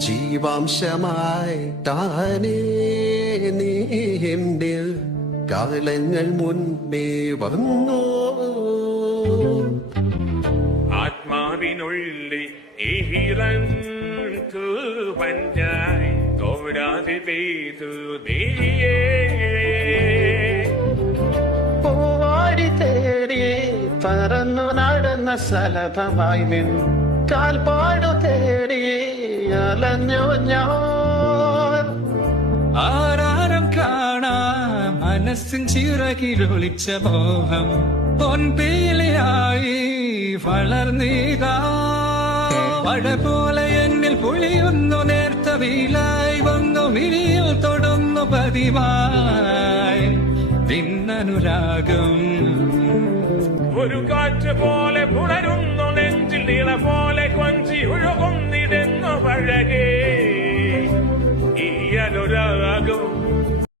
ജീവാംശമായി താനേ നീ എന്നിൽ കാലങ്ങൾ മുൻപേ വന്നു. ആത്മാവിനുള്ളിൽ ഈറൻ തൂവഞ്ചായി തോടാതെ പെയ്തു നീയേ. പൂവാടി തേടി പറന്നു നടന്ന സലഭമായി നിൻ കാൽപ്പാടു തേടി അലഞ്ഞു ഞാൻ. ആരാരം കാണാം മനസ്സിൻ ചിറകിലൊളിച്ച മോഹം പൊൻപീലിയായി വളർന്നീകാ. മഴ പോലെ എന്നിൽ പൊളിയുന്നു നേർത്ത വീലായി വന്നു മിഴിയിൽ തൊടുന്നു പതിവായി നിന്നനുരാഗം. ഒരു കാറ്റ് പോലെ പുണരുന്നു നെഞ്ചിൽ ഇള പോലെ കൊഞ്ചി ഒഴുകുന്നിടുന്നു പഴകേ ഈ അനുരാഗം.